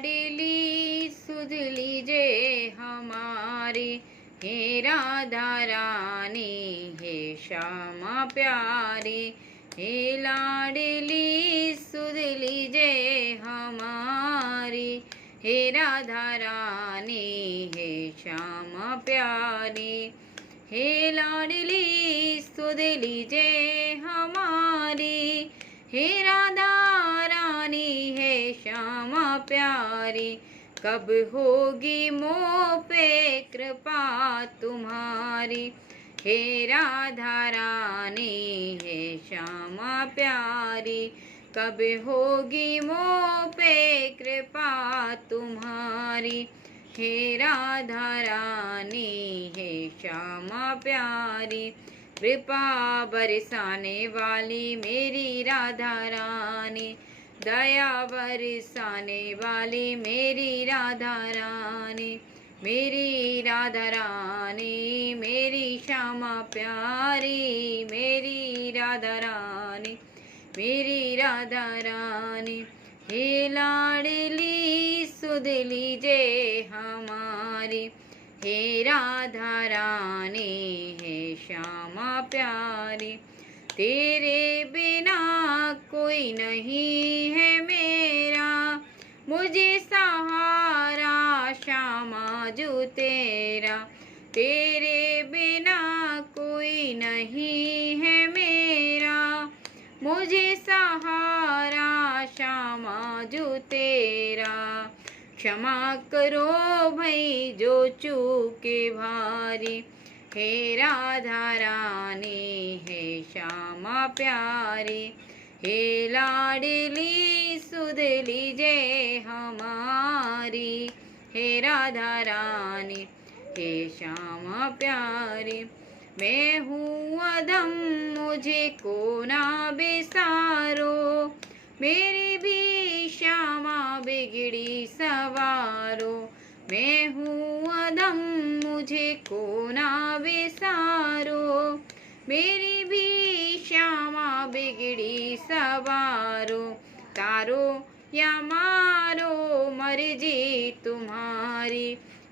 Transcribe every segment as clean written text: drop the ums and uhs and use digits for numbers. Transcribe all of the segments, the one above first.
लाडली सुध लीजे हमारी, हे राधा रानी हे श्यामा प्यारी। हे लाडली सुध लीजे हमारी, हे राधा रानी हे श्यामा प्यारी। हे लाडली सुध लीजे हमारी, हे राधा रानी है श्यामा प्यारी। कब होगी मोह पे कृपा तुम्हारी, हे राधा रानी है श्यामा प्यारी। कब होगी मोह पे कृपा तुम्हारी, हे राधा रानी है श्यामा प्यारी। कृपा बरसाने वाली मेरी राधा रानी, दया बरसाने वाली मेरी राधा रानी। मेरी राधा रानी मेरी श्यामा प्यारी, मेरी राधा रानी मेरी राधा रानी। हे लाडली सुध लीजे हमारी, हे राधा रानी हे श्यामा प्यारी। तेरे बिना कोई नहीं है मेरा, मुझे सहारा श्यामा जो तेरा। तेरे बिना कोई नहीं है मेरा, मुझे सहारा श्यामा जो तेरा। क्षमा करो भई जो चूके भारी, हे राधा रानी हे श्यामा प्यारी। हे लाडली सुध लीजे हमारी, हे राधा रानी हे श्यामा प्यारी। मैं हूँ अधम मुझे को ना बिसारो, मेरी भी श्यामा बिगड़ी सवारो। मैं हूँ अधम मुझे को ना बिसारो, मेरी भी श्यामा बिगड़ी सवारो। तारो या मारो मर्जी तुम्हारी,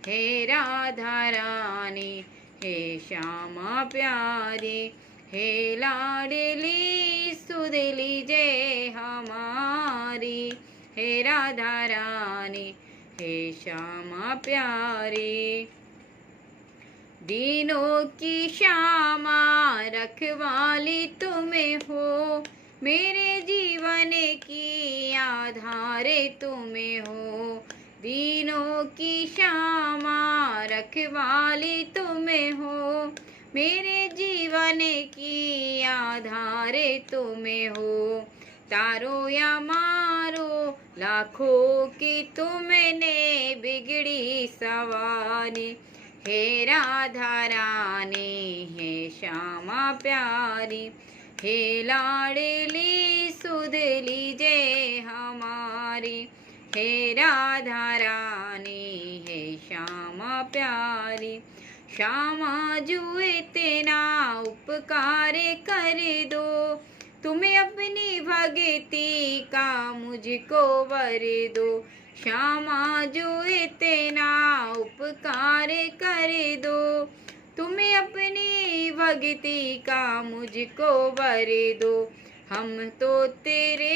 हे राधा रानी हे श्यामा प्यारी। हे लाडली सुध लीजे हमारी, हे राधा रानी हे श्यामा प्यारी। दीनों की श्यामा रखवाली तुम्हें हो, मेरे जीवन की आधारे तुम्हें हो। दीनों की श्यामा रखवाली तुम्हें हो, मेरे जीवन की आधारे तुम्हें हो। तारो या मारो लाखों की तुमने बिगड़ी सवारी, हे राधा रानी हे श्यामा प्यारी। हे लाडली सुध लीजे हमारी, हे राधा रानी हे श्यामा प्यारी। श्यामा जुए तेना उपकार कर दो, तुम्हें अपनी भक्ति का मुझको वर दो। श्यामा जुए तेना उपकार कर दो, तुम्हें अपनी भक्ति का मुझको वर दो। हम तो तेरे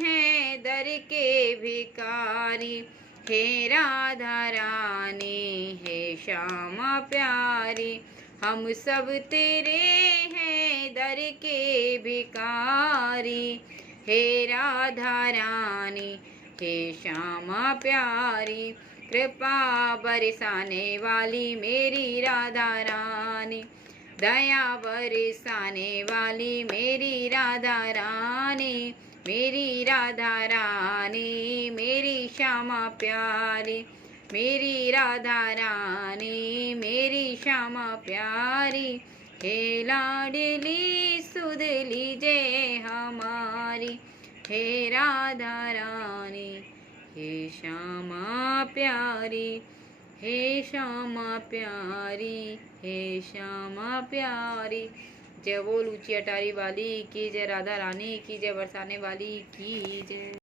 हैं दर के भिखारी, हे राधा रानी हे श्यामा प्यारी। हम सब तेरे हैं दर के भिखारी, हे राधा रानी हे श्यामा प्यारी। कृपा बरसाने वाली मेरी राधा रानी, दया बरसाने वाली मेरी राधा रानी। मेरी राधा रानी मेरी श्यामा प्यारी, मेरी राधा रानी मेरी श्यामा प्यारी। हे लाडली सुध लीजे हमारी, हे राधा रानी हे श्यामा प्यारी, हे श्यामा प्यारी, हे श्यामा प्यारी। जय बोल ऊंची अटारी वाली की जय, राधा रानी की जय, बरसाने वाली की जय।